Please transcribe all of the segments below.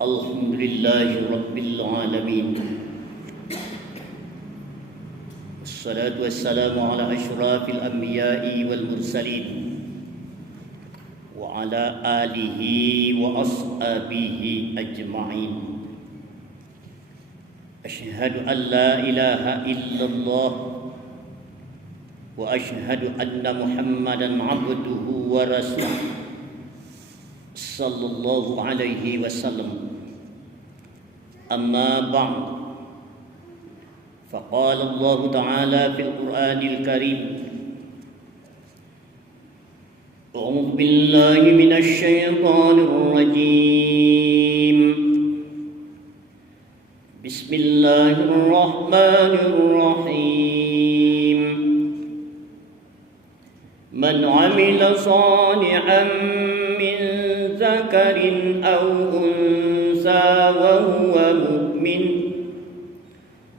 Alhamdulillahi Rabbil Alamin. Assalatu wassalamu ala ashrafil anbiya'i wal mursalin wa ala alihi wa ashabihi ajma'in. Ashhadu an la ilaha illallah wa ashhadu anna Muhammadan abduhu wa rasuluh sallallahu alaihi wasallam. Amma ba'd, faqala Allah Ta'ala fil Qur'anil Karim, a'udzu billahi minasy syaithanir rajim. Bismillahirrahmanirrahim. Man 'amila shalihan min zakarin aw unsa wa huwa mu'min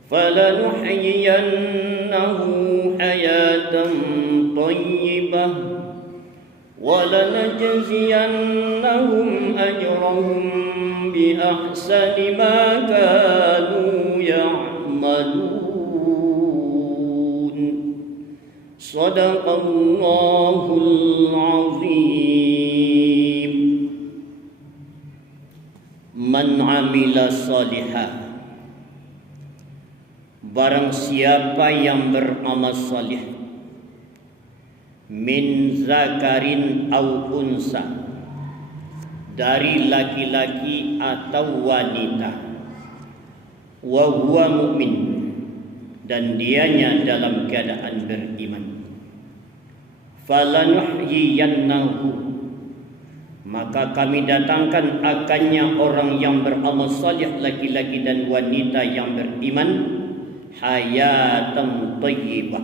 falanuhyiyannahu hayatan thayyibah wa lanajziyannahum ajrahum bi ahsani ma kanu ya'malun. Shadaqallahul azim. Man amila salihah, barang siapa yang beramal salih, min zakarin au unsa, dari laki-laki atau wanita, wa huwa mu'min, dan dianya dalam keadaan beriman, falanuhyiyannahu, maka kami datangkan akannya orang yang beramal salih, laki-laki dan wanita yang beriman, hayatan thayyibah,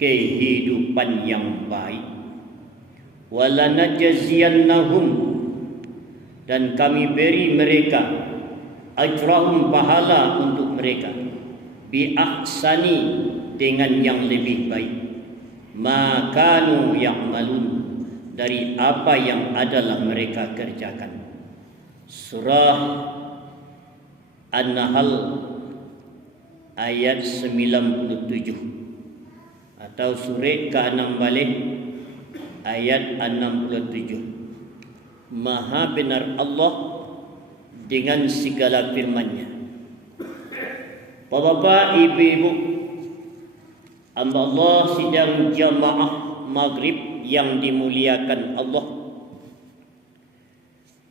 kehidupan yang baik, walanajziyannahum, dan kami beri mereka ajrahum, pahala untuk mereka, bi ahsani, dengan yang lebih baik, ma kanu ya'malun, dari apa yang adalah mereka kerjakan. Surah An-Nahl ayat 97 atau surah ke-6 balik ayat 67. Maha benar Allah dengan segala firman-Nya. Bapak, ibu-ibu, hamba Allah sidang jamaah maghrib yang dimuliakan Allah,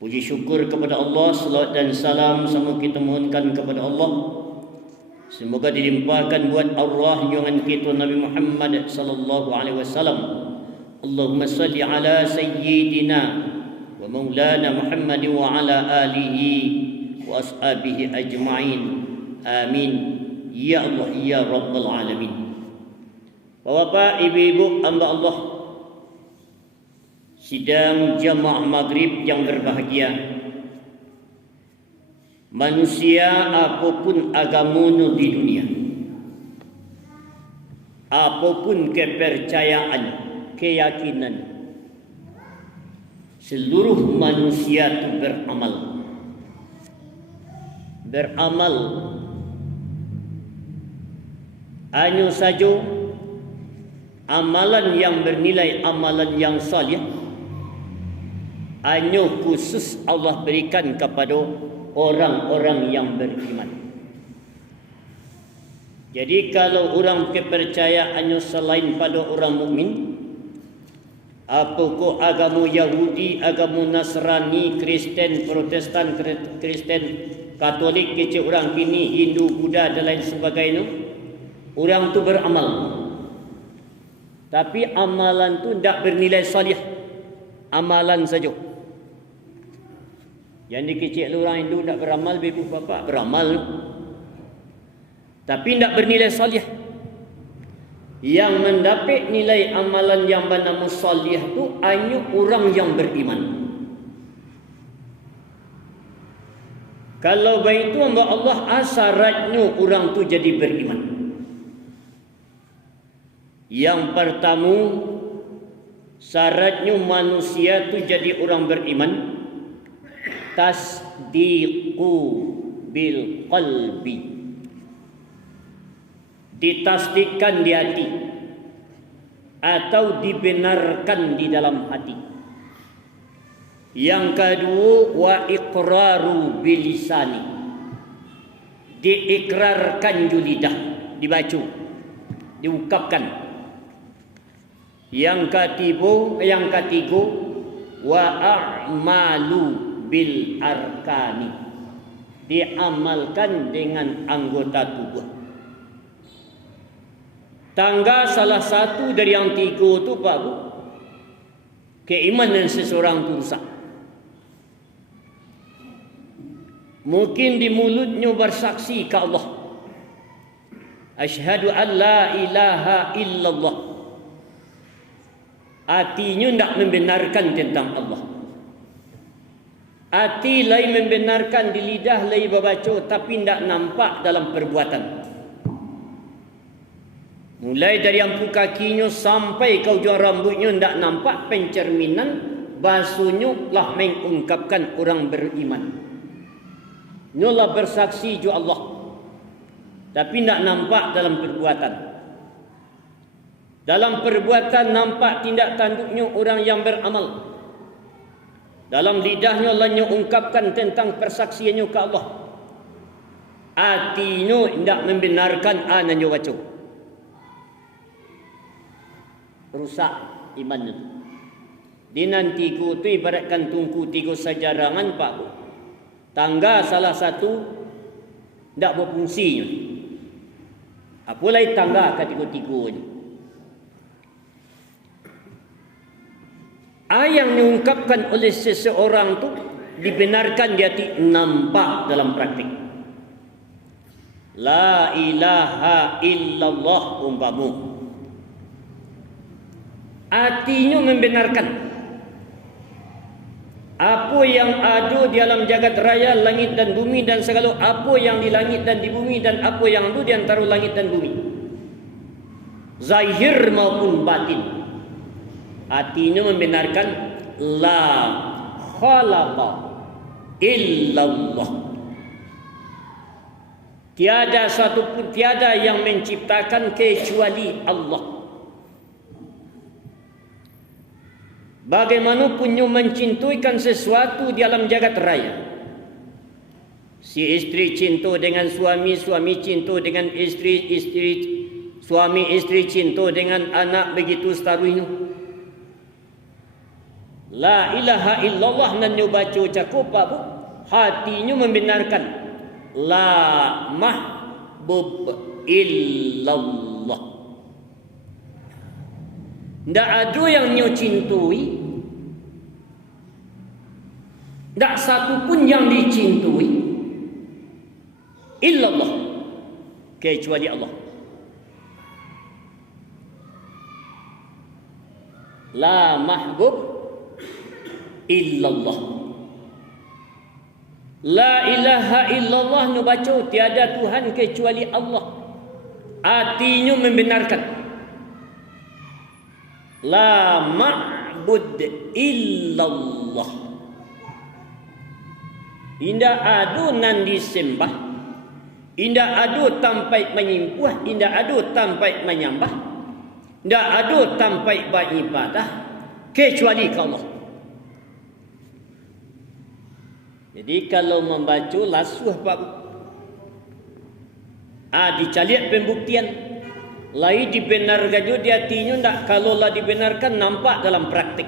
puji syukur kepada Allah, salawat dan salam sama kita mohonkan kepada Allah, semoga dilimpahkan buat arwah junjungan kita Nabi Muhammad sallallahu alaihi wasallam. Allahumma salli ala sayyidina wa maulana Muhammad wa ala alihi wa ashabihi ajma'in. Amin ya Allah ya rabbal alamin. Bapak, ibu-ibu, hamba Allah sidang jamaah maghrib yang berbahagia, manusia apapun agamamu di dunia, apapun kepercayaan, keyakinan, seluruh manusia itu beramal. Hanya saja amalan yang bernilai, amalan yang salih, hanya khusus Allah berikan kepada orang-orang yang beriman. Jadi kalau orang kepercayaannya selain pada orang mukmin, apakah agama Yahudi, agama Nasrani, Kristen, Protestan, Kristen, Katolik, kecil orang kini, Hindu, Buddha dan lain sebagainya, orang tu beramal, tapi amalan tu tidak bernilai salih, amalan saja. Yang dikecil orang Hindu tidak beramal, ibu bapa beramal, tapi tidak bernilai salih. Yang mendapat nilai amalan yang bernama salih tu hanya orang yang beriman. Kalau begitu Allah syaratnya orang tu jadi beriman. Yang pertama, syaratnya manusia tu jadi orang beriman, tasdiqu bil qalbi, ditasdikkan di hati atau dibenarkan di dalam hati. Yang kedua, wa iqraru bil lisani, diikrarkan di lidah, dibaca, diungkapkan. Yang ketiga, wa a'malu bil arkani, diamalkan dengan anggota tubuh. Tangga salah satu dari yang tiga itu Pak Bu, keimanan seseorang itu rusak. Mungkin di mulutnya bersaksi ke Allah, asyhadu an la ilaha illallah. Hatinya tidak membenarkan tentang Allah. Hati lain membenarkan, di lidah lain berbaca, tapi tidak nampak dalam perbuatan. Mulai dari ampu kakinya sampai ke ujung rambutnya tidak nampak pencerminan, basuhnya lah mengungkapkan orang beriman. Nyolah bersaksi ju Allah, tapi tidak nampak dalam perbuatan. Dalam perbuatan nampak tindak tanduknya orang yang beramal. Dalam lidahnya lainnya ungkapkan tentang persaksiannya ke Allah. Hatinya tidak membenarkan anaknya baca. Rusak imannya. Di nanti ku tu ibaratkan tungku tiga sajarangan Pak Bu. Tangga salah satu tidak berfungsinya. Apalagi tangga ketiga-tiga ini. Yang diungkapkan oleh seseorang tu dibenarkan di hati, nampak dalam praktik. La ilaha illallah umpamu. Hatinya membenarkan apa yang ada di alam jagat raya, langit dan bumi dan segala apa yang di langit dan di bumi dan apa yang ada di antara langit dan bumi, zahir maupun batin. Hatinya membenarkan la khalaqa illallah. Tiada satu pun, tiada yang menciptakan kecuali Allah. Bagaimanapun you mencintaikan sesuatu di alam jagat raya. Si istri cinta dengan suami, suami cinta dengan istri, suami istri cinta dengan anak, begitu seterusnya. La ilaha illallah nan you baca cakup apa? Hatinya membenarkan la mahbub illallah. Tidak ada yang you cintai, tidak satu pun yang dicintai illallah, kecuali Allah. La mahbub illallah. La ilaha illallah nu baca, tiada Tuhan kecuali Allah. Hatinya membenarkan. La ma'bud illallah. Indah adu nan disembah, indah adu tampai menyimpuh, indah adu tampai menyembah, indah adu tampai beribadah kecuali Allah. Jadi kalau membaca lasuh Pak, dicaliat pembuktian, lai dibenarkan juga di hatinya ndak. Kalau lah dibenarkan nampak dalam praktik.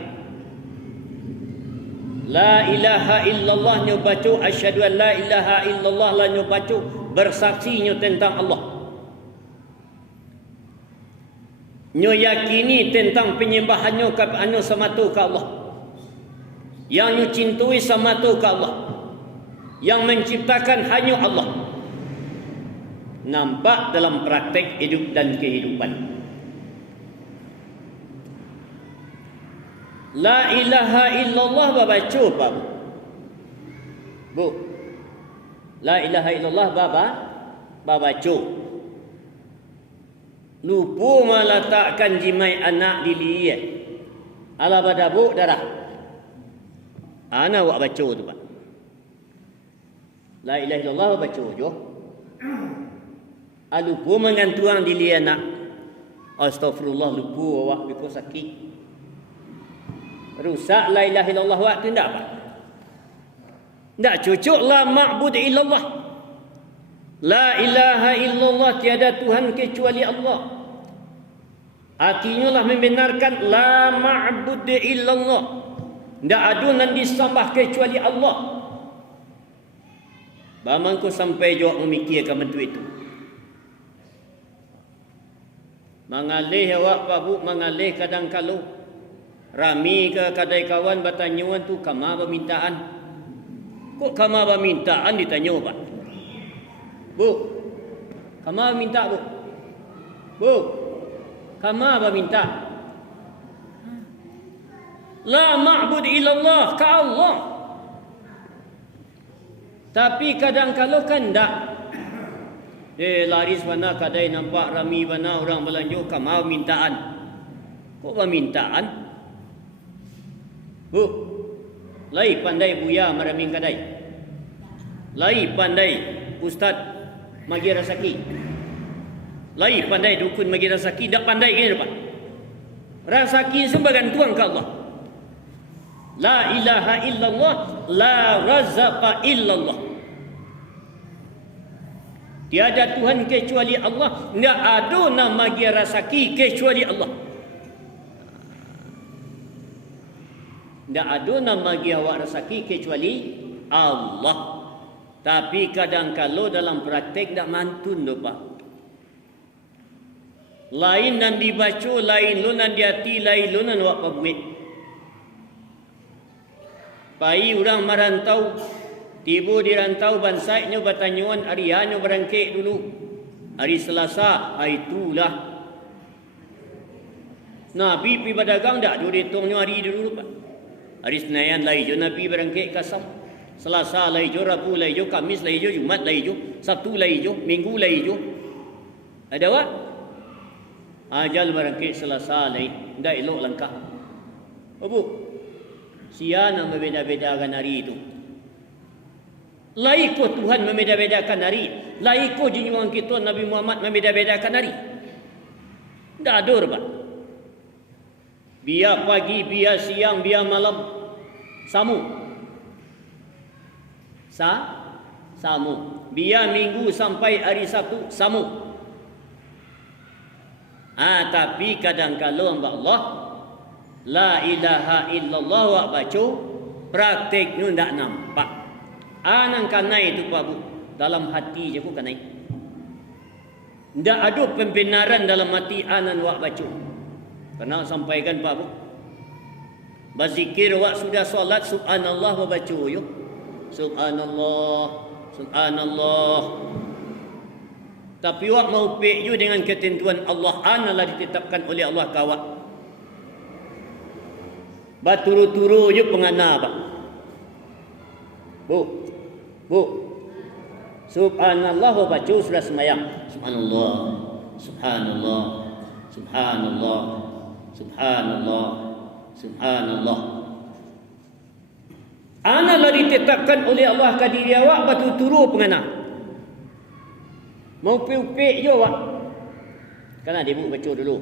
La ilaha illallah nyo baca, asyhadu an la ilaha illallah la nyo baca, bersaksinya tentang Allah. Nyo yakini tentang penyembahannya hanya semata ke Allah. Yang nyo cintai semata ke Allah. Yang menciptakan hanya Allah. Nampak dalam praktek hidup dan kehidupan. La ilaha illallah baca Pak Bu. La ilaha illallah baca. Lupa meletakkan jimai anak di liat. Ala pada bu darah. Ana awak baca tu Pak. La ilaha illallah baca je. Lupa mengantuang di liana. Astagfirullah lupa awak biko sakit. Rusak la ilaha illallah awak tu ndak apa? Ndak cocok la ma'bud illallah. La ilaha illallah, tiada Tuhan kecuali Allah. Artinya lah membenarkan la ma'bud illallah. Ndak ada yang disembah kecuali Allah. Bamangku sampai jawab memikirkan bentuk itu. Mengalih awak Pak Bu, mengalih kadang kalau rami ke kadai kawan bertanyaan tu kama permintaan. Kok kama permintaan ditanya Pak? Bu, kama minta Bu. Bu, kama minta. La ma'bud illallah, ka Allah. Tapi kadang kalau kan tak. Laris mana kadai nampak rami mana orang belanja kama mintaan. Kok permintaan? Bu, lai pandai buya meramin kadai. Lai pandai ustaz magi rasaki. Lai pandai dukun magi rasaki, tak pandai ke Pak? Rasaki semua gantuan ke Allah. La ilaha illallah, la razaqa illallah. Tiada Tuhan kecuali Allah, tidak ada nama bagi rasaki kecuali Allah. Tidak ada nama bagi awak rasaki kecuali Allah. Tapi kadang-kadang dalam praktek tidak mantun tu Pak. Lain nan dibaca, lain lu nan diati, lain lu nan awak pabuik. Pai orang merantau, tiba di rantau bansaiknya bertanyaan hariannya berangkik dulu. Hari Selasa, itulah. Nabi pergi berdagang tak? Dia hitungnya hari dulu Pak. Hari Senayan lai je Nabi berangkik kasam. Selasa lai je, Rabu lai je, Kamis lai je, Jumat lai je, Sabtu lai je, Minggu lai je. Ada apa? Ajal berangkit Selasa lai. Tak elok langkah. Bu, siapa membeda-bedakan hari itu? Laiko Tuhan membeda-bedakan hari. Laiko junjungan kita Nabi Muhammad membeda-bedakan hari. Tak ada Pak. Biar pagi, biar siang, biar malam. Samu. Samu. Biar minggu sampai hari Sabtu. Samu. Tapi kadang-kadang Allah la ilaha illallah wa baca prakteknya tak nampak. Nang kanai itu Pak Bu, dalam hati je ku kanai. Tak ada pembenaran dalam hati anan wak baca. Kena sampaikan Pak Bu. Berzikir wak sudah solat subhanallah wa baca yo. Subhanallah, subhanallah. Tapi wak mau pek you dengan ketentuan Allah analah ditetapkan oleh Allah kawak. Baturu-turu je pengana Pak. Bu. Subhanallah baca sudah semayang. Subhanallah. Subhanallah. Subhanallah. Subhanallah. Subhanallah. Analah ditetapkan oleh Allah ke diri awak baturu-turu pengana. Mau pek je awak. Kan ibu baca dulu.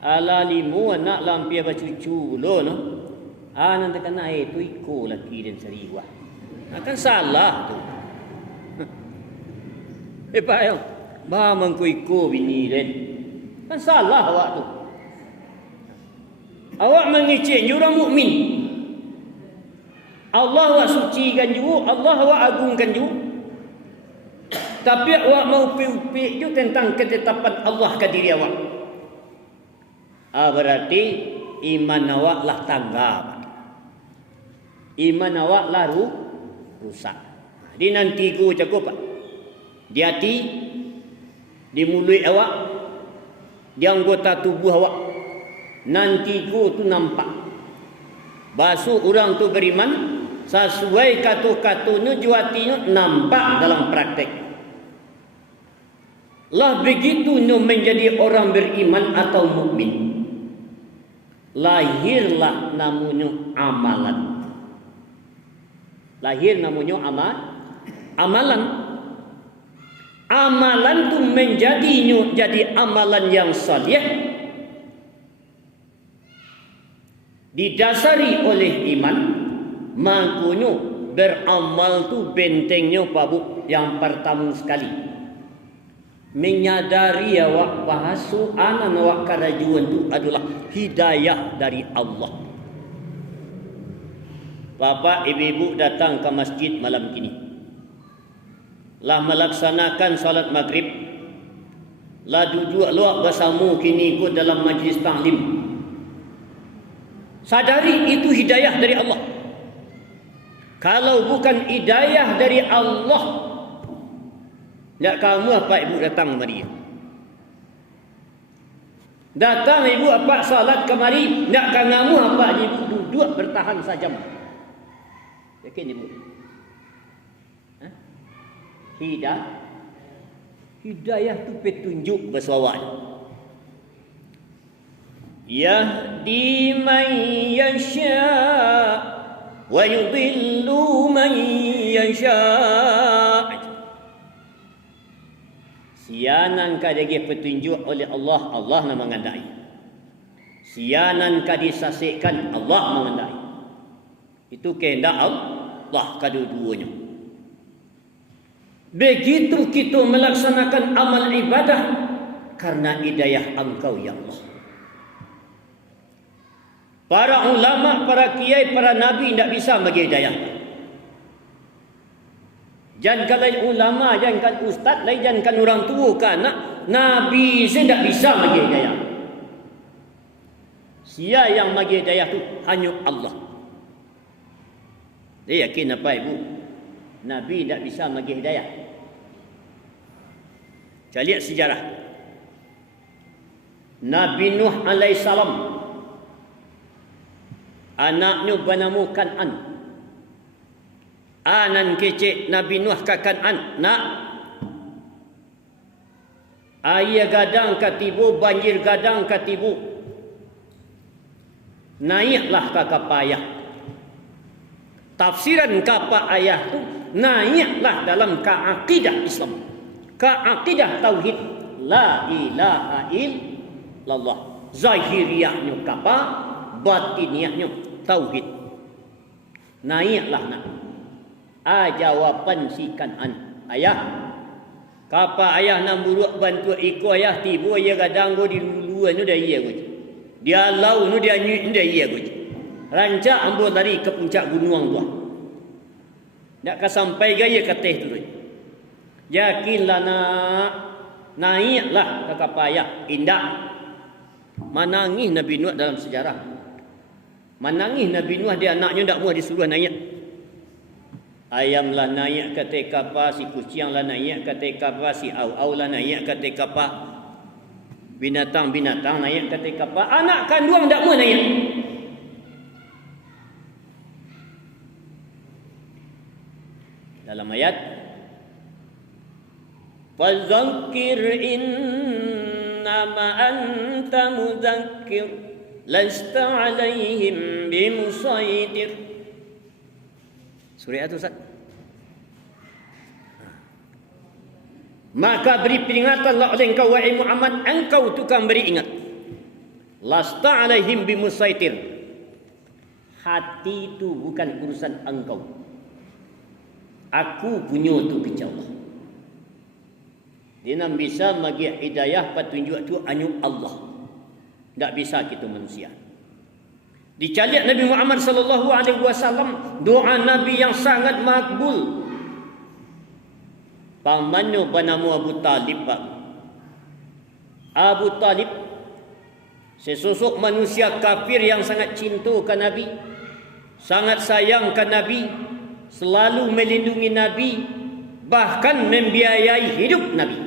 Ala limu anak lampia bacucu lo no. Nanti kena itu iko laki dan sariwah. Akan salah tu. Pak yo. Ba mangko iko bini den. Kan salah awak tu. Awak mengecek orang mukmin. Allah awak sucikan juga, Allah awak agungkan juga. Tapi awak mau pek je tentang ketetapan Allah ke diri awak. Berarti iman awak lah tangga. Iman awak lah rusak. Di nanti ku cukup Pak. Di hati, di mulut awak, di anggota tubuh awak. Nanti ku tu nampak. Basuh orang tu beriman, sesuai kata-katanya juatinya nampak dalam praktek. Lah begitunya menjadi orang beriman atau mukmin. Lahirlah namanya amalan. Lahir namanya amalan. Amalan tu jadi amalan yang salih, didasari oleh iman, maknanya beramal tu bentengnya pabu yang pertama sekali. Menyadari awak bahasu anan awak karajuan tu adalah hidayah dari Allah. Bapak, ibu-ibu datang ke masjid malam kini, lah melaksanakan salat maghrib, lah duduk luak bersama kini ikut dalam majlis ta'lim. Sadari itu hidayah dari Allah. Kalau bukan hidayah dari Allah, tak kamu apa ibu datang kemari? Datang ibu apa salat kemari, tak kamu apa ibu duduk bertahan sajam. Yakin ibu? Hidayah tu petunjuk bersuawal. Yahdi man yasha wa yudillu man yasha. Sianan kadagi petunjuk oleh Allah, Allah nak mengandai. Sianan kadisasikan, Allah mengandai. Itu kehendak Allah kedua-duanya. Begitu kita melaksanakan amal ibadah karena hidayah Engkau ya Allah. Para ulama, para kiai, para nabi tidak bisa bagi hidayah. Jangan kalau ulama, jangan ustaz, jangan orang tua ke anak, nabi saya tidak bisa bagi hidayah. Sia yang bagi hidayah itu hanya Allah. Dia yakin apa ibu? Nabi tidak bisa bagi hidayah. Saya lihat sejarah. Nabi Nuh alaihissalam, anaknya bernama Kan'an. Anan kecik Nabi Nuh ke Kan'an. Nak, air gadang katibu, banjir gadang katibu. Naiklah ke kapal ayah. Tafsiran kapal ayah tu naiklah dalam keakidah Islam, keakidah tauhid la ilaha illallah. Zahiriyahnya kapal, batiniyahnya tauhid. Naiklah nak. Jawapan si Kan'an, ayah, kapal ayah nak buruk bantu ikut ayah, tiba ayah gadang go di luluan tu dah iya go. Dia lau tu dia nyut dah iya go. Rancak ambil lari ke puncak gunung tu. Tak sampai gaya ketih tu. Yakinlah nak, naiklah ke kapal ayah. Indah. Menangis Nabi Nuh dalam sejarah. Menangis Nabi Nuh, dia anaknya tak mahu disuruh naik. Ayamlah naik ke kapal, si kucinglah naik ke kapal, si au-aulah naik ke kapal. Binatang-binatang naik ke kapal. Anak kandung tak mahu naik. Dalam ayat, fadzakir innama anta mudzakir lasta alaihim bimusaitir. Surah itu Ustaz. Maka beri peringatanlah oleh engkau wahai Muhammad, engkau tukang beri ingat. Lasta alaihim bimusaitir. Hati itu bukan urusan engkau. Aku punya tu kerja Allah. Dia nak bisa bagi hidayah petunjuk tu hanya Allah. Tak bisa kita manusia. Dicaliat Nabi Muhammad sallallahu alaihi wasallam, doa Nabi yang sangat makbul. Pamannya bernama Abu Talib. Abu Talib sesosok manusia kafir yang sangat cinta ke Nabi, sangat sayang ke Nabi, selalu melindungi Nabi, bahkan membiayai hidup Nabi.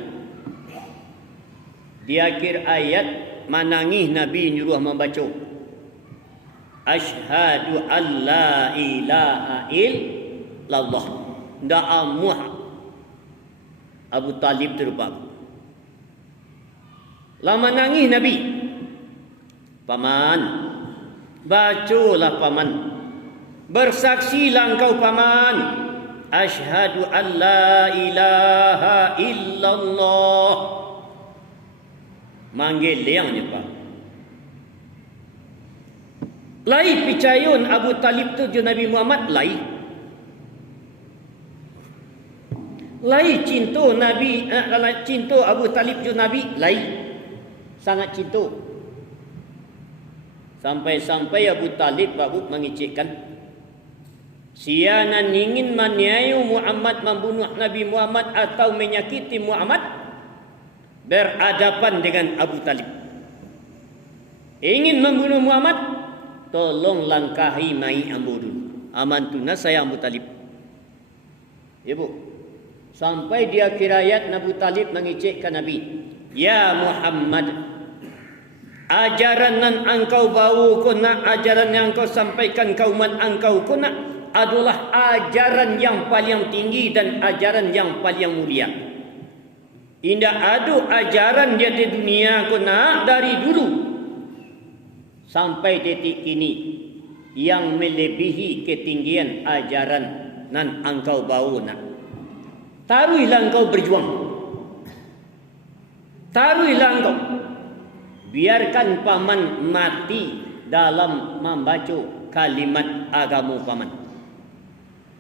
Di akhir ayat menangis Nabi nyuruh membaca Asyhadu an la ilaha illallah. Ndak amuh Abu Talib terlupa. Lama nangis Nabi. Paman, bacalah paman. Bersaksilah engkau paman. Asyhadu an la ilaha illallah. Manggil liang je Pak. Lai picayun Abu Talib tu je Nabi Muhammad lai. Lai cinta Nabi, cinta Abu Talib je Nabi lai. Sangat cinta. Sampai-sampai Abu Talib baru mengicikkan, sianan ingin maniayu Muhammad membunuh Nabi Muhammad atau menyakiti Muhammad, berhadapan dengan Abu Talib. Ingin membunuh Muhammad, tolong langkahi mai ambo dulu. Amantuna saya Abu Talib. Ibu, sampai di akhir ayat Abu Talib mengicikkan Nabi, ya Muhammad, ajaran yang engkau bawa kena, ajaran yang engkau sampaikan kauman engkau kena adalah ajaran yang paling tinggi dan ajaran yang paling mulia. Indah ada ajaran dia di dunia kena dari dulu sampai detik ini yang melebihi ketinggian ajaran nan engkau bawa nak. Taruhlah engkau berjuang. Taruhlah engkau. Biarkan paman mati dalam membaca kalimat agama paman.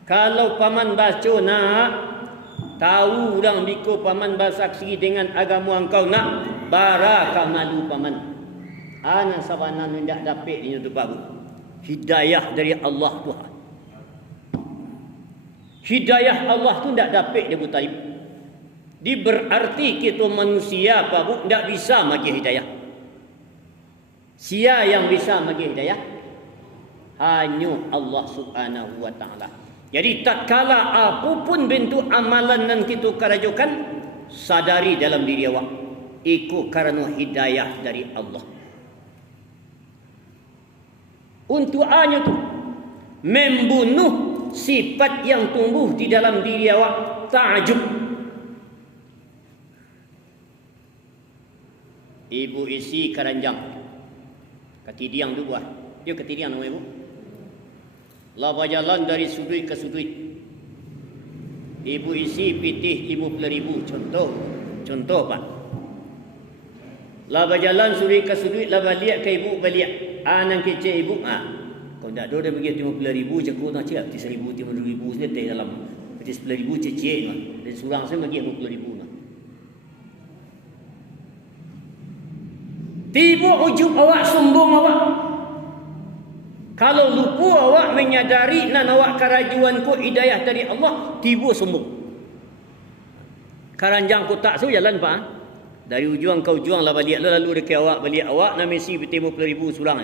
Kalau paman baca nak, tahu orang biko paman bersaksi dengan agama engkau nak, barakah malu paman. Ana sabana hendak dapat ini untuk babu. Hidayah dari Allah Tuhan. Hidayah Allah tu tidak dapat dia Abu Talib. Dia berarti kita manusia babu tidak bisa bagi hidayah. Sia yang bisa bagi hidayah hanya Allah Subhanahu wa taala. Jadi tak kala apapun bentuk amalan yang kita kerjakan, sadari dalam diri awak, ikut kerana hidayah dari Allah. Untuk hanya tu membunuh sifat yang tumbuh di dalam diri awak, ta'ajub. Ibu isi keranjang, ketidiang tu buah. Dia ketidiang nama ibu. Laba jalan dari sudut ke sudut. Ibu isi pitih 50,000. Contoh Pak. Laba jalan sudut ke sudut, laba liat ke ibu baliak. Anak kecil ibu, kau tak ada dah bagi 50,000 je kau nak cakap 10,000, 50,000 ni tak dalam 10,000 cecik mah. Dan surang saya bagi 50,000 mah. Tiba ujub awak, sombong awak. Kalau lupa awak menyadari nan awak kerajuan ku hidayah dari Allah, tiba sombong. Keranjang kotak tu jalan Pak. Dari ujung kau juang lah balik lalu dekat awak balik awak nak mesti 50,000 surang.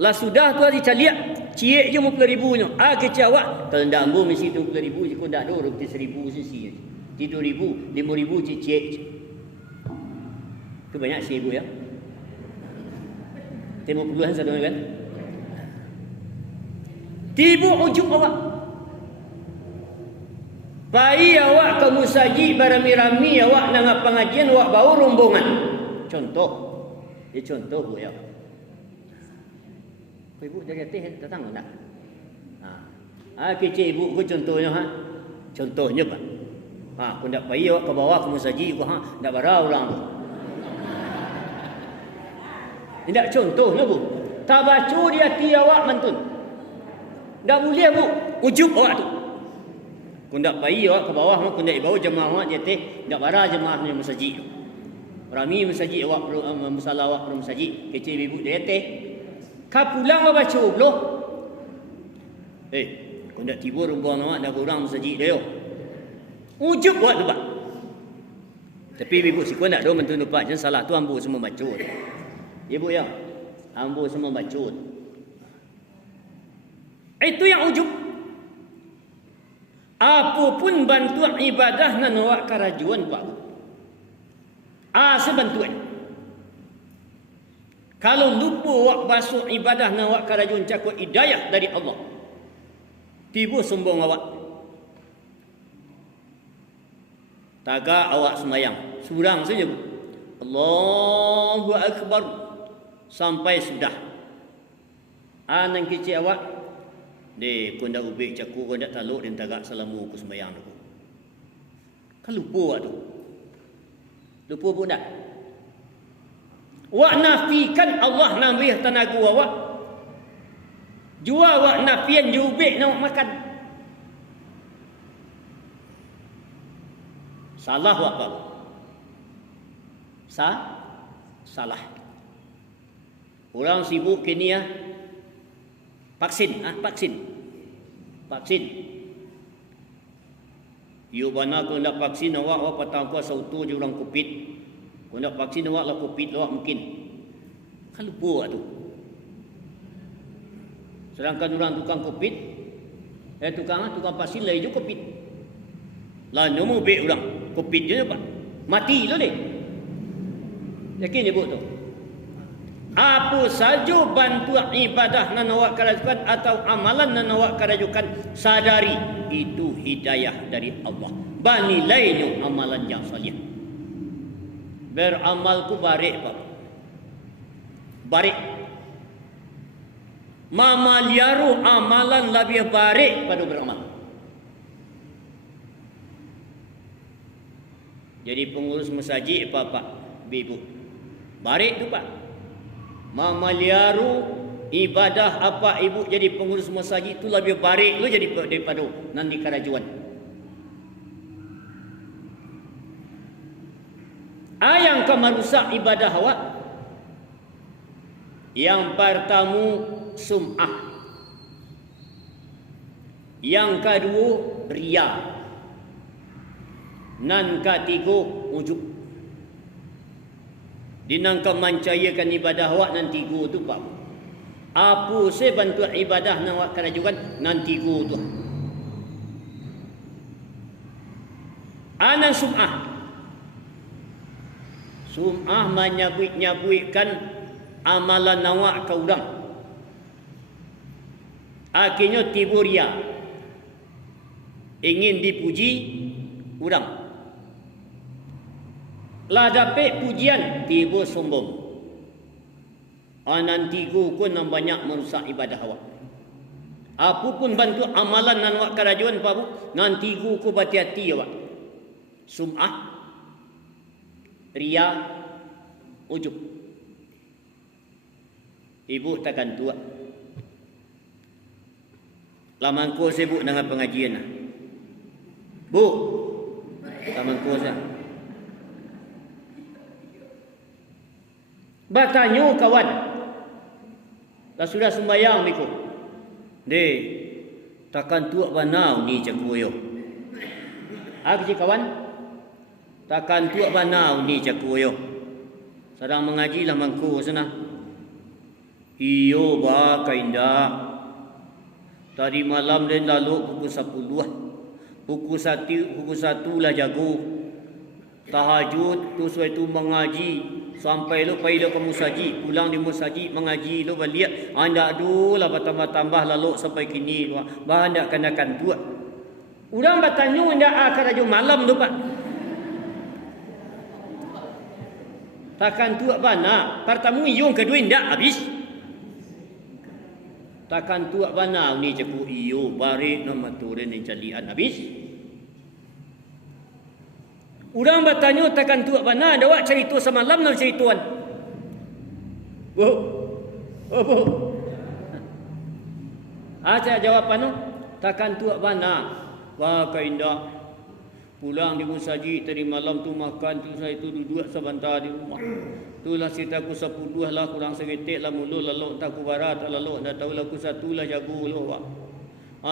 Lah sudah tu hari caliak, ciek je 50,000 nya. Kecil awak kalau ndak ambo mesti 50,000 je kau ndak ada 1,000 sisi. 7,000, 5,000 ciek je. Tu banyak si ibu ya. 50-an satu kan. Tiba ujung awak. Pai awak ke musajid barami-rami awak nak pengajian awak bawa rombongan. Contoh. Dia contoh bu ya. Ibu dari atas datang tak? Kecil ibu ku contohnya Contohnya Pak. Aku ndak pai awak ke bawah ke musajid ku ndak bara orang tu. Tidak contohnya bu. Tak baca di hati awak mantun. Tak boleh bu. Ujub awak tu. Kundak pai awak ke bawah, kundak bawah jemaah awak di atas. Tak bara jemaah ni masjid. Rami masjid awak masalah awak perlu masjid. Kecil ibu di atas. Kau pulang awak baca belum? Kundak tiba rumbang awak dah kurang masjid dia. Ujub awak tu Pak. Tapi ibu si kau nak do mantun Pak, jangan salah tu ambo semua baca. Ibu ya, ambo semua bacut. Itu yang ujub. Apapun bantuan ibadah nan awak kerajuan Pak. Sebantuan. Kalau lupa awak basuh ibadah nan awak kerajuan cakap hidayah dari Allah. Tiba sombong awak. Tagak awak sembahyang. Surang saja bu. Allahu Akbar. Sampai sudah. Anak kecil awak Dia kau dah ubik caku kau dah taluk dan tagak salamu ku sembahyang tu. Kan lupa tu. Lupa pun dah. Wa nafikan Allah nambih tanagu awak. Jua wa nafian jubik nak makan. Salah wa apa? Salah. Orang sibuk kini ya. Vaksin. You bana kau nak vaksin awak patang kau sautu je orang Covid. Kau nak vaksin awak lah Covid awak mungkin. Kan lupa tu. Sedangkan orang tukang Covid, tukang vaksin lah itu Covid. Lah nombor be orang Covid je apa? Mati lah dia. Yakin dia buat tu. Apa saja bantuan ibadah nan awak kerajukan atau amalan nan awak kerajukan, sadari itu hidayah dari Allah. Banilainya amalan yang salih. Beramalku barik Pak. Barik. Mamaliaru amalan lebih barik pada beramal. Jadi pengurus masjid Pak, Ibu. Barik tu Pak. Mamaliaru ibadah apa ibu jadi pengurus masjid itu lebih baik lu jadi daripada nanti kerajuan. Yang akan merusak ibadah awak. Yang pertama sum'ah. Yang kedua riya. Nan ketiga ujub. Dinangka mencayakan ibadah awak nanti go tu Pak. Apa saya bantu ibadah nak awak kerajukan nanti go tu. Anan sum'ah. Sum'ah menyabui-nyabuikan amalan awak ke orang. Akhirnya tibu riya. Ingin dipuji orang. Lah dapat pujian tiba sombong. Nanti ku nak banyak merusak ibadah awak. Apa pun bantu amalan nan awak kerajuan Pak, nanti ku berhati-hati awak. Sum'ah, riya, ujub. Ibu takkan tua. Lama ku sibuk dengan pengajian. Bu, lama ku saya. Bertanya kawan. Dah sudah sembahyang niku. Takkan tuak banau ni caku yo. Aku kawan. Takkan tuak banau ni caku yo. Sedang mengaji lah mangku sana. Iyo ba kainda. Tadi malam dan lalu pukul 10. Pukul 1 lah jago. Tahajud tu suai tu mengaji. Sampai lu pai lu ke musajid, pulang di musajid mengaji lu balik. Anda adulah bertambah-tambah lalu sampai kini lu. Bah anda kenakan tuak. Urang bertanya anda akan raju malam tu Pak. Takkan tuak bana, pertama yung kedua ndak habis. Takkan tuak bana ni cepu iyo barik nama turun ni jalian habis. Orang bertanya takkan tuak mana ada awak cerita semalam nak cerituan. Bu. Bu. Saya jawab anu, takkan tuak mana? Wah keindah. Pulang di musajid tadi malam tu makan tu saya tu duduk sebentar di rumah. Itulah cerita aku 10 lah kurang segetik lah mulu lalu tak ku barat lalu dah tahu lah aku 1 lah jago lu wak.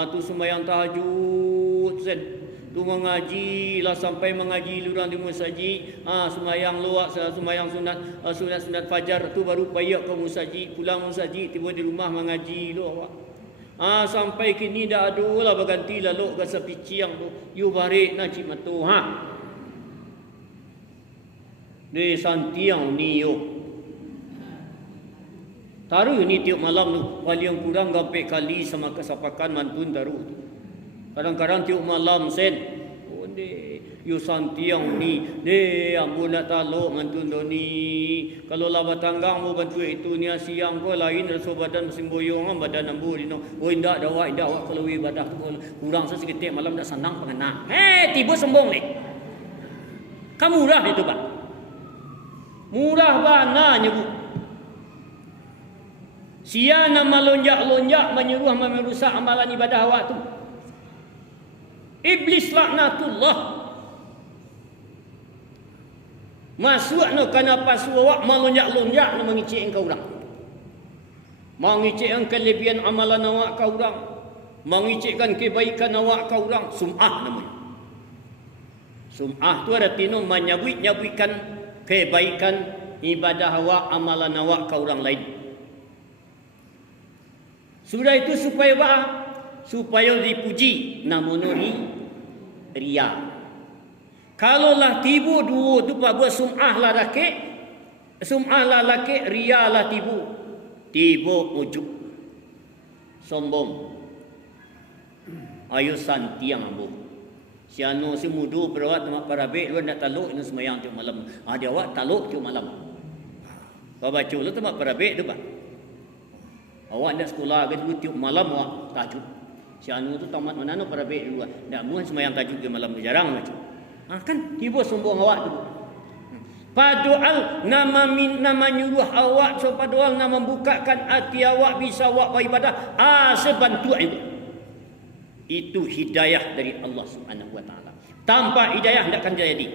Tu sembahyang tahajud sen. Tu mengaji lah sampai mengaji lurang di musajid. Sembahyang luak, sembahyang sunat fajar tu baru payak ke musajid, pulang musajid tiba di rumah mengaji luak. Sampai kini dah ada lah berganti lalu ke sepiciang tu. You barik nak cik matu Di santiang ni yo. Taruh ni tiap malam tu paling kurang gape kali sama kesapakan mantun taruh tu. Kadang-kadang tiap malam sen. de. Yo santiang ni. De ambo nak taluk mantun do ni. Kalau lah batanggang mo bantu itu ni siang ko lain raso badan musim boyong badan ambo dino. Oh indak dah awak kalau ibadah tu kurang seketik malam dak senang pengena. Tiba sombong ni. Kamu murah itu Pak. Murah bananya Bu. Sia nama lonjak-lonjak menyuruh merusak amalan ibadah awak tu. Iblis laknatullah. Masuk no kana pasu awak melonjak-lonjak no mengicik engkau orang. Mengicikkan kelebihan amalan awak kau orang. Mengicikkan kebaikan awak kau orang. Sum'ah namanya. Sum'ah tu ada tino menyabui-nyabuikan kebaikan ibadah awak, amalan awak kau orang lain. Sudah itu supaya apa? Supaya dipuji, namun ria. Kalau lah tibu dua tu pak buat sum'ah lah laki, ria lah tibu ujuk, sombong. Ayo santiang ambo. Si anu si mudu perawat nama parabek lu nak taluk ini semayang tiap malam. Dia awak taluk tiap malam. Kau baca lu tempat parabek tu pak. Awak nak sekolah ke dulu tiap malam awak tajud. Si anu tu tamat mana no parabek dulu. Ndak muan semayang tajud ke malam jarang baca. Kan tiba sombong awak tu. Padahal nama nyuruh awak so padahal nama membukakan hati awak bisa awak beribadah. Sebantu itu. Itu hidayah dari Allah Subhanahu wa taala. Tanpa hidayah tidak akan jadi.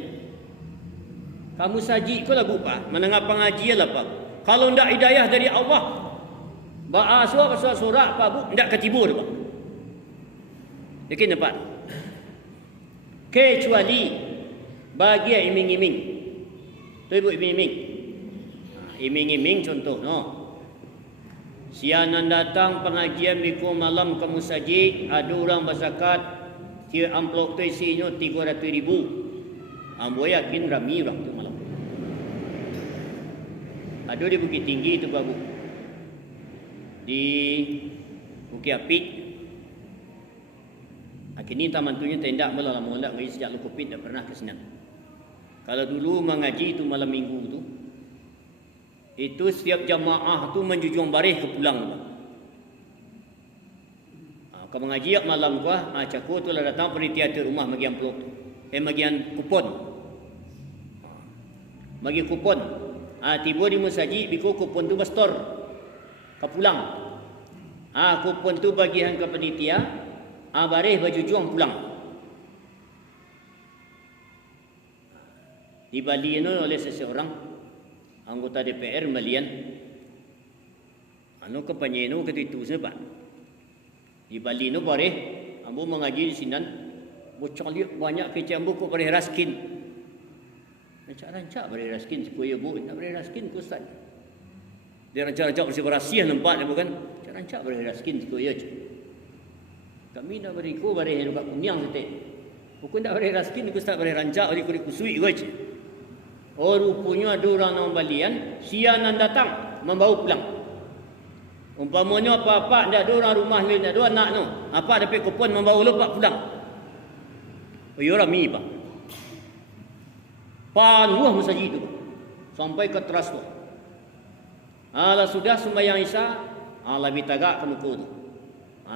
Kamu saji ko lagu pak, menengah pengajian lah pak. Kalau tidak hidayah dari Allah, bahasa surat pak bu, tidak ketibur pak. Yakin pak? Kecuali bagi yang iming-iming. Tu ibu iming-iming. Iming-iming contoh no. Sianan datang pengajian biku malam kamu saji, ada orang berzakat, dia amplop tu isinya 300,000. Ambo yakin ramai orang tu malam. Ada di Bukit Tinggi tu babu. Di Bukit Apit. Kini taman tunya tenda mula-mula ngaji sejak lu Covid tak pernah ke sana. Kalau dulu mengaji tu malam minggu tu, itu setiap jamaah tu menjunjung barih ke pulang. Kau mengaji malam gua, caku tu lah datang panitia tu rumah bagi amplop tu. Bagian kupon. Bagi kupon. Tiba di masjid biku kupon tu bastor. Ke pulang. Kupon tu bagian ke panitia, barih baju juang pulang. Di Bali ini oleh seseorang anggota DPR Malian. Anu kepanjenu ketitu sebab di Bali no bareh ambo mengaji di sinan bocah liuk banyak kecam ambo ko bareh raskin. Rancak bareh raskin supaya bu nak bareh raskin ku ustaz. Dia rancak-rancak bersih berasiah nampak dia bukan. Rancak bareh raskin supaya kami nak beri ko bareh dekat kunyang setek. Bukan tak bareh raskin ku ustaz bareh rancak beri ku kusui ku aja. Oh rupanya ada orang nama Balian sianan datang membawa pulang. Umpamanya apa-apa ndak ada orang rumah ni ndak ada anak no. Apa dapat kupon membawa lepak pulang. Oh ya rami pak. Panuh masjid itu sampai ke teras tu. Ala sudah sembahyang Isya, lebih tagak ke muka tu.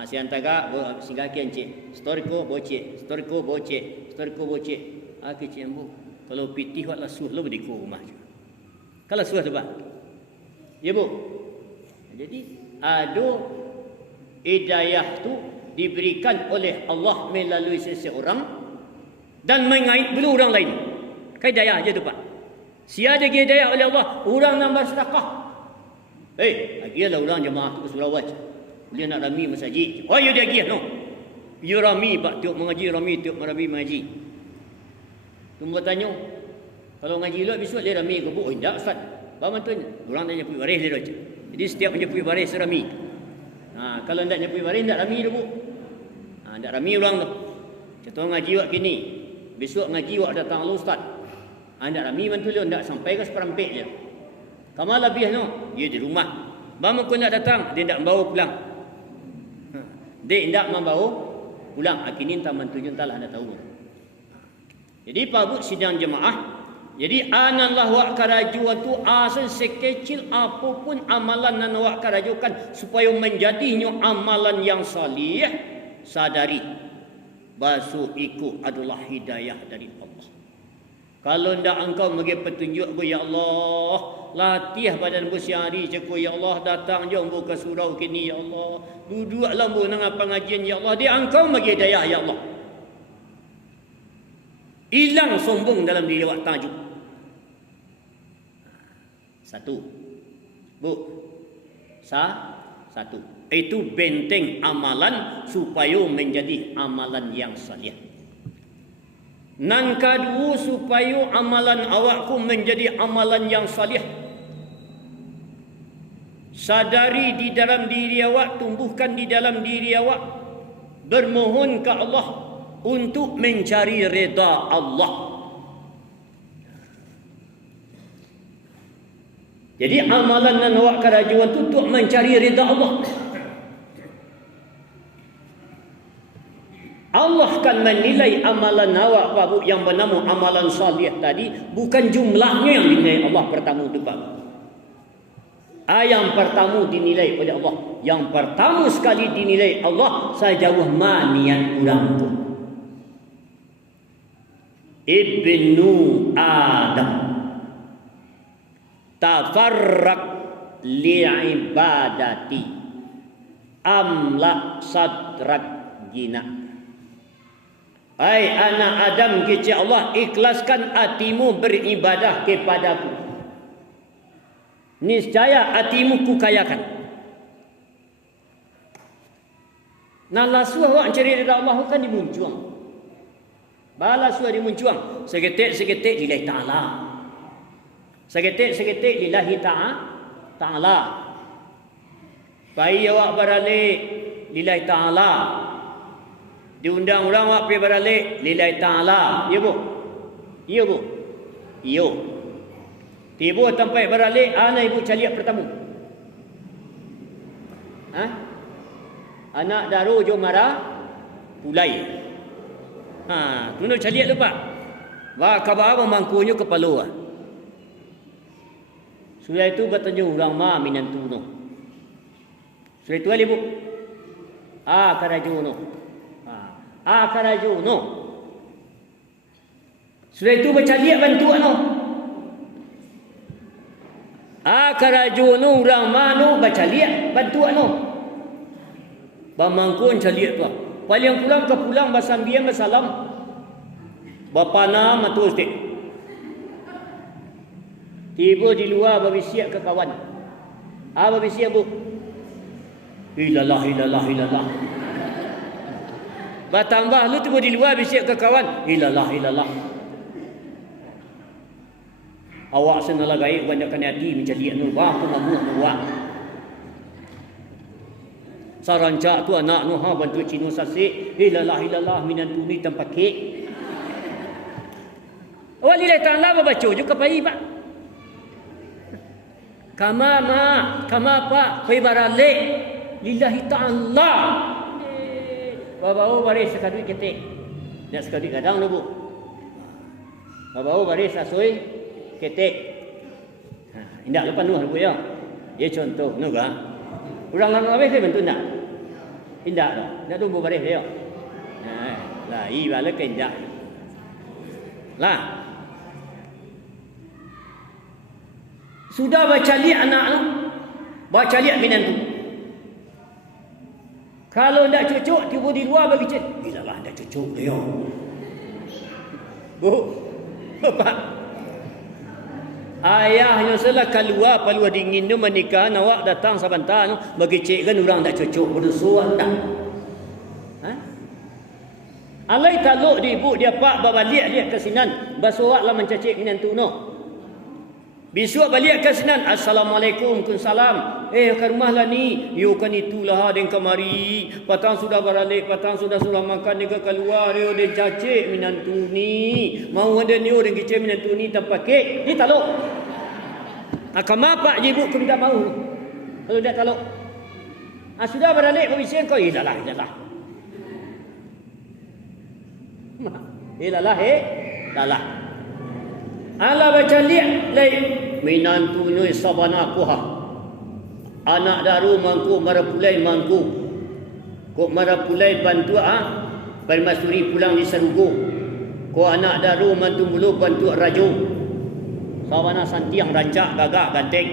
Sian tagak singgah kian cik. Storiko bocek, storiko bocek, storiko bocek. Kecik ambu. Kalau pitih waklah suh lo berdiko rumah juga. Kalau suh tu pak. Ya bu. Jadi ada hidayah tu diberikan oleh Allah melalui seseorang dan mengait dulu orang lain. Hidayah aja tu pak. Siapa hidayah oleh Allah, orang nambah sedekah. Agilah orang jemaah tu ke Sarawak. Dia nak rami masjid. Oh ya dia agih no. Ya rami pak tiup mengaji rami tiup mengaji. Tunggu tanya. Kalau ngaji lu besok dia rami ke bu? Tak ustaz. Apa tuan? Orang tak nyapui baris dia aja. Jadi setiap nyapui baris serami. Kalau tak nyapui baris tak rami dah bu. Tak rami orang tu. Contoh ngaji wak kini. Besok ngaji wak datang lu ustaz. Tak rami bantu lu tak sampai ke seperampek dia. Kamu lebih no. Dia di rumah. Bama kau nak datang, dia tak membawa pulang. Dia tak membawa pulang. Kini taman tujuan talah anda tahu. Jadi pabut sidang jemaah. Jadi anallah wak karaju tu asal sekecil apapun amalan nan wak karajukan supaya menjadinya amalan yang salih, sadari basuh ikut adalah hidayah dari Allah. Kalau ndak engkau bagi petunjuk aku, ya Allah, latih badan bersiari cakap, ya Allah, datang jom buka surau kini, ya Allah, duduk lambu nang pengajian, ya Allah, dia engkau bagi hidayah, ya Allah. Hilang sombong dalam diri awak tajuk. Satu. Bu. Satu. Itu benteng amalan supaya menjadi amalan yang salih. Nan kedua, supaya amalan awakku menjadi amalan yang salih. Sadari di dalam diri awak, tumbuhkan di dalam diri awak, bermohon ke Allah untuk mencari reda Allah. Jadi amalan dan awak kerajuan itu untuk mencari rida Allah. Allah akan menilai amalan awak yang bernama amalan salih tadi, bukan jumlahnya yang dinilai Allah pertama itu, Pak. Yang pertama dinilai oleh Allah. Yang pertama sekali dinilai Allah sejauh mana niat orang itu. Ibnu Adam tafarrak li'ibadati amla sadrak gina. Hai anak Adam, kecil Allah, ikhlaskan hatimu beribadah kepadaku, niscaya hatimu kukayakan. Nah lasuah awak cari rida Allah kan dimuncuang. Balasuah dimuncuang. Seketik-seketik lillahi ta'ala. Seketik-seketik lillahi ta'ala. Bayi awak beralik lillahi ta'ala. Diundang orang awak pergi beralik lillahi ta'ala. Ya bu? Ya bu? Ya. Tiba tempat beralik, anak ibu caliak pertama. Anak daru jom marah pulai. Tunduk caliak tu, Pak. Wah, khabar memangkunya kepala. Sudah itu bertanya orang ma minan tuno. Sudah itu ibu. Karajuno. Karajuno. Sudah itu bercaliak bantu ano. Karajuno orang mano bercaliak bantu ano. Bamangkun caliak tu. Paling pulang ke pulang basambian basalam. Bapa nama tu stik. Tiba di luar berbisiak ke kawan. Berbisiak bu. Ilalah. Bertambah lu tiba di luar bisiak ke kawan. Ilalah. Awak senalah gaib banyakkan hati menjadi anubah tu mamu buat. Sarancak tu anak Nuh bantu cino sasik. Ilalah minan tuni tempat kek. Awak lillahi ta'ala baca juga pai, Pak. Kama Pak, pai baralik lillahi ta'ala. Bawa baris sekadui ketik. Nak sekadui kadang lu bu. Bawa baris asui ketik. Indak lupa Nuh bu ya. Ya contoh Nuh kan. Orang lalu habis dia bentuk tak? Indak dah. Nak tunggu baris dia. Lah, balik ke indak. Lah. Sudah baca lihat anak tu. Baca lihat minantu. Kalau tak cucuk, tiba di luar bagi cik. Bilalah dah cucuk dia. Bu. Bapak. Ayahnya salah keluar paluah dingin tu menikah, awak datang sebentar tu bagi cik kan orang tak cucuk bersuat tak. Alai taluk di ibu dia pak babalik dia ke sinan basuatlah mencacik minantu no. Besok balik ke sinan, assalamualaikum, salam. Ke rumah lah ni. Yo kan itulah den kemari. Patang sudah balik, patang sudah makan dia keluar dia den cacik minantu ni. Mau ada ni orang kecil minantu ni tanpa kek. Ni taluk. Kama pak je ibu ku minta mau. Kalau dak taluk. Sudah balik pergi kau ilalah. Ilalah Dalah. Ala baca liat lai minantu ni sabana kuha. Anak daru mangku marapulai mangku. Kok marapulai bantu Permasuri pulang di Serugo. Kok anak daru mantu mulu bantu rajo. Sabana santiang rancak gagak ganteng.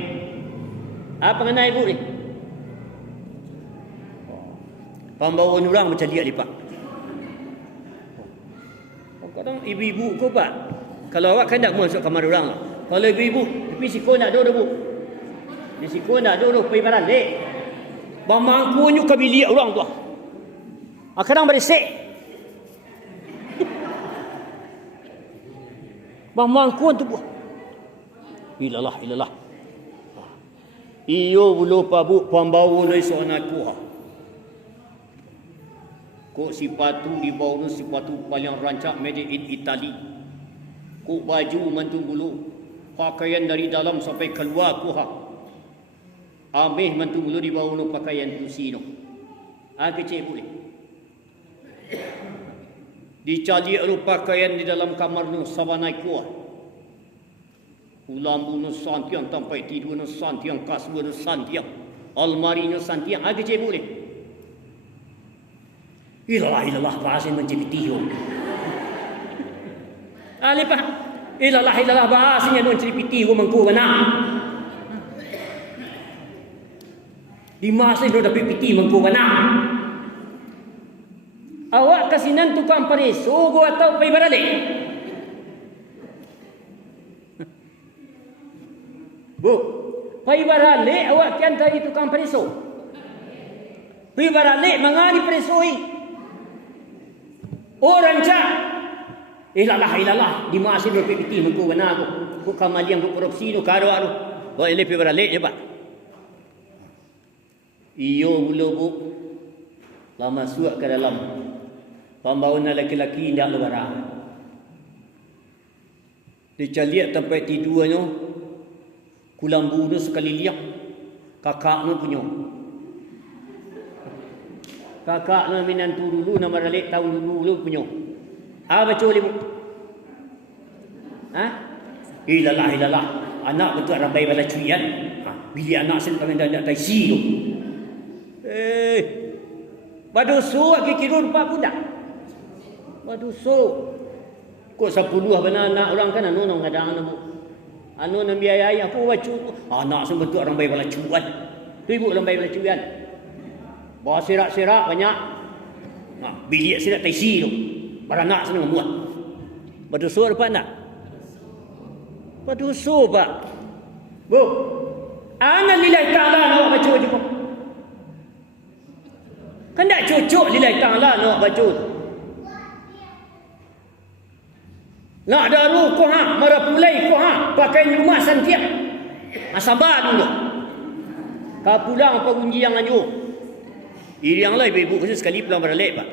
Apa kena ibu ni? Pembawa orang macam dia lipat. Kadang ibu-ibu kau pak. Kalau awak kan tak masuk kamar orang. Kalau ibu-ibu, tapi si kau nak duduk bu. Di si kau nak duduk pergi barang dek. Bamangkunya ke bilik orang tu. Kadang berisik. Bamangkuan tu bu. Ilalah. Iyo bulu pabu pembawa dari seorang kuah. Kok sepatu di bawah tu sepatu paling rancak made in Italy. Kok baju mantu bulu pakaian dari dalam sampai keluar kuha. Ameh mantu bulu di bawah tu pakaian tusino. Kecil boleh. Dicali ru pakaian di dalam kamar nu sabanai kuah. Ulam nu santiang sampai tidur nu santiang kasur nu santiang. Almari nu santiang kecil boleh. Ilalah bahasa mencipiti yo. Alipah. Ilalah bahasanya mencipiti yo mangku kana. Di masa itu dapat piti mangku kana. Awak kasinan tukang pareso go atau pai barale. Bu, pai barale awak kian tadi tukang pareso. Pai barale mangani paresoi. Orang cak ilalah di masa do piti mengko bana ko kamalian ko korupsi do karo aro ko ele pe barale je pak iyo bulo bu lama suak ke dalam pembawa laki-laki ndak lebara dicaliak tempat tidurnya kulang bunuh sekali liak kakaknya punya kakak na minantu dulu nama ralik tahun dulu punya. Baca boleh bu? Ilalah. Anak betul ramai bala cuian. Bila anak sen pangan dak tai si tu. Badoso ke kirun pak budak. Badoso. Kok 10 bana anak orang kan anu nang ngadang anu bu. Anu nan biayai aku baca anak sen betul ramai bala cuian. Tu ibu ramai bala cuian. Bawa serak-serak banyak. Bilik serak taisi tu. Beranak senang muat. Berdosa apa nak? Berdosa pak. Bu. Ana lillahi ta'ala nak baca juga. Kan tak cocok lillahi ta'ala nak baca. Nak daru ko marapulai ko pakai rumah santiang. Sabar dulu. Kau pulang apa kunci yang anjur. Iri yang lain ibu khusus sekali pulang beralek pak.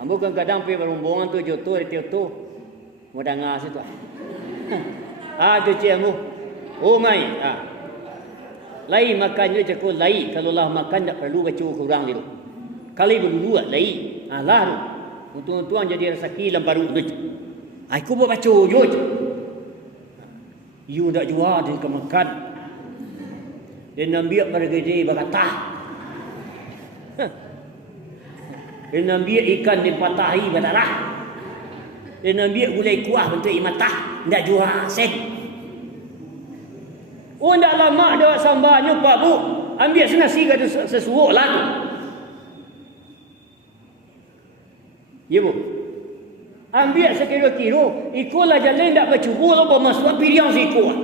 Ambo kan kadang pergi berombongan tu joto tu. Modang situ. Tu ciamu. Oh mai. Lai makan je cakap lai. Kalau lah makan tak perlu baca kurang dia. Kali berdua lai. Lah tu. Untung-untung jadi rezeki lembaru tu. Aku buat baca je. You tak jual dia ke makan. Dia nambiak bergede berkata. Dia nambiak ikan dipatahi berdarah. Dia nambiak gulai kuah bentuk imatah. Tak jual sen. Oh tak lama dah sambanya pak bu. Ambil senasi kata sesuuk lah. Ya bu. Ambil sekilo-kilo. Ikulah jalan tak bercuba lah bermasuk piriang seikuah.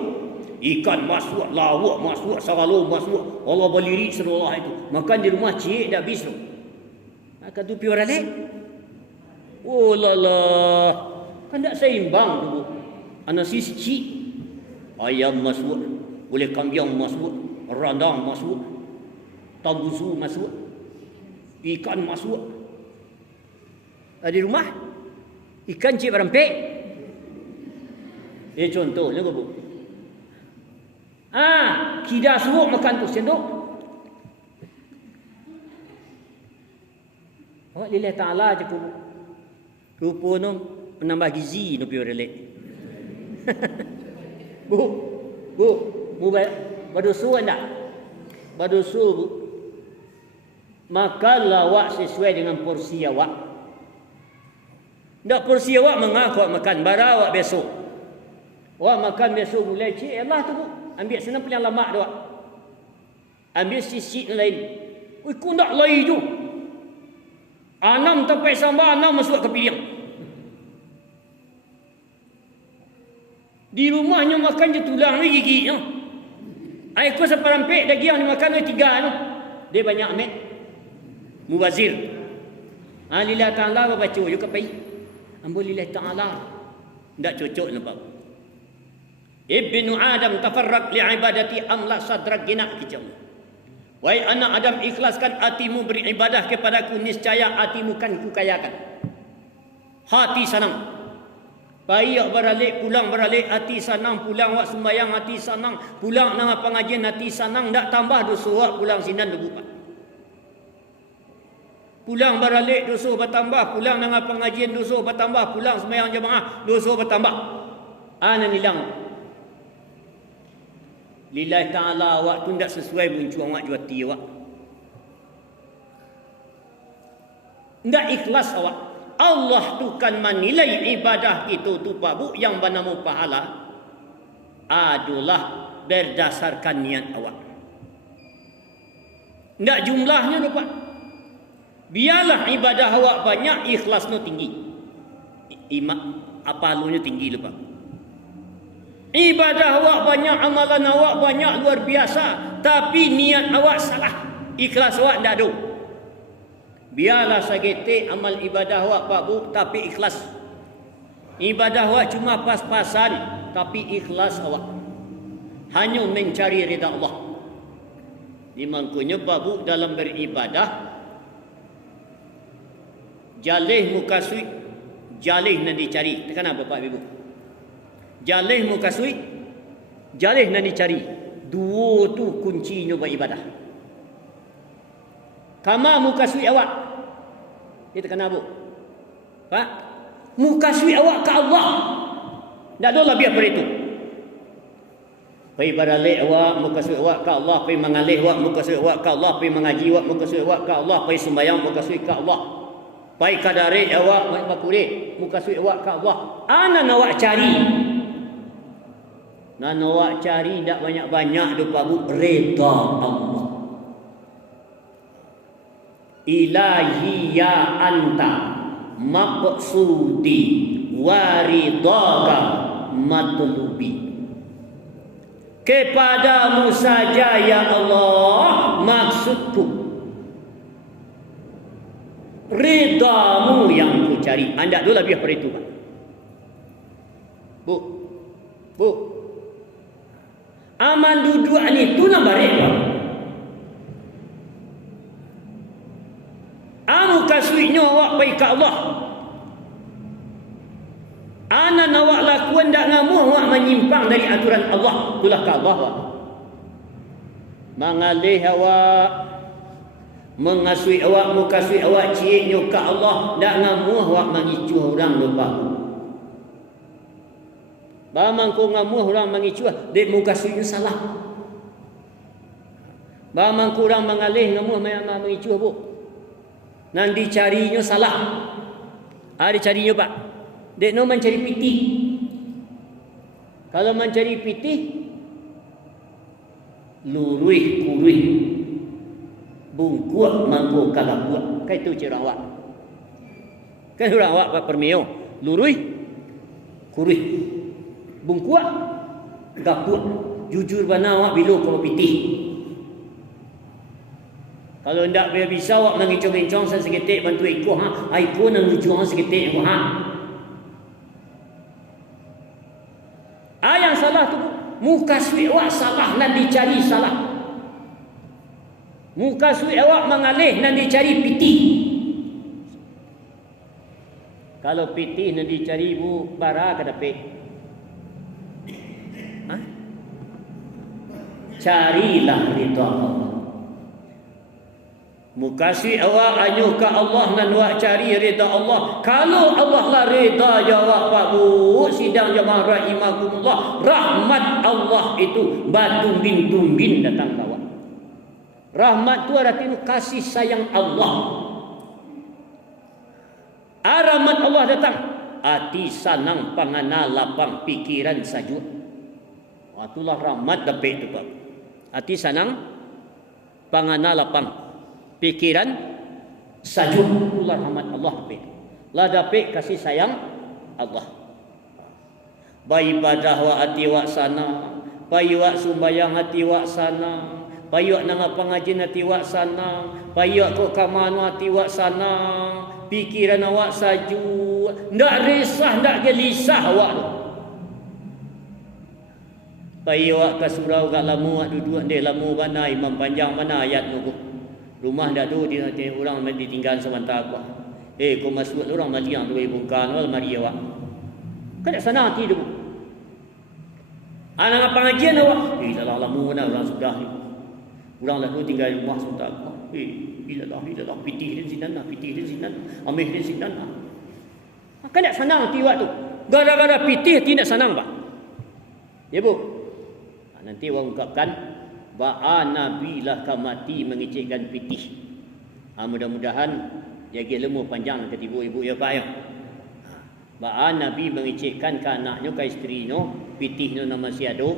Ikan masuk, lawak masuk, saralo masuk. Allah belirik serulah itu. Makan di rumah cik dah habis tu. Akan tu piora lek. Oh lala. Kan tak seimbang tu bu. Anak sisi ayam masuk, boleh kambing masuk, rendang masuk, tambusu masuk, ikan masuk. Di rumah ikan cik berempek. Contoh ni bu. Kidah suruh makan tu sendok. Awak lillahi ta'ala je ku. Rupa nung menambah gizi no pior lek. Bu. Mu berdosu enggak? Berdosu bu. Makanlah awak sesuai dengan porsi awak. Ndak porsi awak mengaku awak makan bara awak besok. Awak makan besok mulai cik Allah tu bu. Ambil senang punya lemak tu awak. Ambil sisi lain. Ui ku ndak lai tu. Anam tapai sambal, anam masuk ke piring. Di rumahnya makan je tulang ni gigi. Aku seperampik daging yang makan ni 3 tu. Dia banyak ambil. Mubazir. Lillahi ta'ala baca juga pai. Ambo lillahi ta'ala. Tak cocok nampak. Ibnu Adam tafarraq li ibadati amla sadrak gina kicau. Wahai anak Adam, ikhlaskan hatimu beribadah kepadaku, niscaya hatimu kan kukayakan. Hati senang. Baik beralik, pulang beralik, hati senang, pulang wak sembahyang, hati senang, pulang nama pengajian, hati senang, tak tambah dosa wak pulang sinan debupat. Pulang beralik, dosa bertambah, pulang nama pengajian, dosa bertambah, pulang sembahyang jemaah, dosa bertambah. Ana nilang. Lillahi ta'ala awak tu tak sesuai buncuang awak juati awak. Tak ikhlas awak. Allah tu kan menilai ibadah itu tu babu yang bernama pahala adalah berdasarkan niat awak. Tak jumlahnya lupa. Biarlah ibadah awak banyak, ikhlasnya tinggi. Apa alunya tinggi lupa. Ibadah awak banyak, amalan awak banyak luar biasa, tapi niat awak salah, ikhlas awak tak ada. Biarlah sagete amal ibadah awak Pak Bu, tapi ikhlas. Ibadah awak cuma pas-pasan, tapi ikhlas awak hanya mencari ridha Allah. Dimangkunya Pak Bu dalam beribadah, jalih muka sui, jalih nak dicari. Kenapa Pak Ibu? Jalih muka sui, jalih nak dicari. Dua tu kuncinya beribadah. Kama muka sui awak. Itu kenapa? Pak, muka sui awak ke Allah. Tak ada lebih daripada itu. Pergi beralik awak, muka sui awak ke Allah. Pergi mengalih awak, muka sui awak ke Allah. Pergi mengaji awak, muka sui awak ke Allah. Pergi sembahyang, muka sui ke Allah. Pergi kadari awak, muka sui awak ke Allah. Ana awak cari. Dan awak cari tak banyak-banyak lupa bu, reda Allah. Ilahi ya anta maqsudi waridaka matlubi. Kepadamu saja ya Allah maksudku, redamu yang ku cari. Anda dulu lebih daripada itu Pak. Bu, aman duduk ni tu nak balik Pak. Anu kasihnya awak pergi ke Allah. Anan awak lakukan tak ngamuh awak menyimpang dari aturan Allah. Itulah ke Allah Pak. Mengalih awak, mengasuhi awak, mengasuhi awak cieknya ke Allah. Tak ngamuh awak mengicuh orang lupa. Bamang kau ngamuh orang mengicuh, dek mengasuhinya salah. Bamang kau orang mengalih ngamuh mengicuh bu. Nanti carinya salah. Ada carinya Pak. Dek no mencari piti. Kalau mencari piti, lurui kurui, bungkuak mangkuk kagak buat. Kayak itu cara awak. Kan orang awak Pak permio, lurui, kurui, bungkuak, gapuk. Jujur bana awak bilo kalau piti. Kalau tidak bisa awak mengincong-incong seketik bantu ikut ha. Ikut nak mengincong seketik ha. Yang salah tu muka sui awak salah nak dicari salah. Muka sui awak mengalih nak dicari piti. Kalau piti nak dicari bu bara ke dapat. Ha? Carilah ridha Allah. Mukasi awak anyuh ke Allah nan awak cari reda Allah. Kalau Allah lah reda jawab Pak Bu, sidang jemaah rahimakumullah, rahmat Allah itu batumbin-tumbin datang ke awak. Rahmat tu artinya kasih sayang Allah. Rahmat Allah datang, hati sanang pangana lapang pikiran sajuk. Itulah rahmat dapat tu Pak. Hati sanang pangana lapang pikiran sajuk, itulah rahmat Allah dapat. Lah dapat kasih sayang Allah. Bayi ibadah wa hati wak sana, bayi wak sumbayang hati wak sana, bayi wak nang pengajian hati wak sana, bayi wak kok kaman hati wak sana, pikiran awak sajuk, ndak resah, ndak gelisah awak tu. Bayi wak ka surau kat lamu wak duduk dia lamu mana imam panjang mana ayat tu. Rumah dah tu dia orang ditinggal sementara apa. Kau masuk orang mati yang tu bukan wal mari awak. Kan tak sana hati tu. Anak pengajian awak. Dalam lamu mana orang sudah ni. Orang dah tu tinggal rumah sementara apa. Ilah pitih din sinan, amih din sinan. Kan tak senang hati awak tu. Gara-gara pitih tidak senang Pak. Ya Bu. Nanti orang ungkapkan ba'a Nabi lah kamati mengicikkan pitih. Mudah-mudahan jaga lemu panjang ke ibu-ibu ya Pak ya. Ba'a Nabi mengicikkan ke anaknya ke isterinya pitihnya nama siado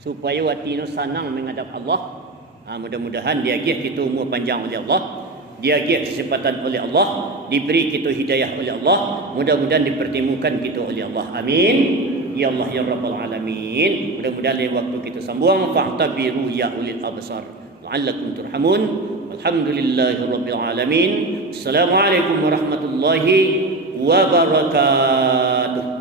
supaya watino senang menghadap Allah. Mudah-mudahan dia kita umur panjang oleh Allah, dia kesempatan oleh Allah, diberi kita hidayah oleh Allah, mudah-mudahan dipertemukan kita oleh Allah. Amin. Ya Allah ya Rabbal Alamin. Mudah-mudahan lain waktu kita sambung. Fa'tabiru ya ulil absar la'allakum turhamun. Alhamdulillahirabbil alamin. Assalamualaikum warahmatullahi wabarakatuh.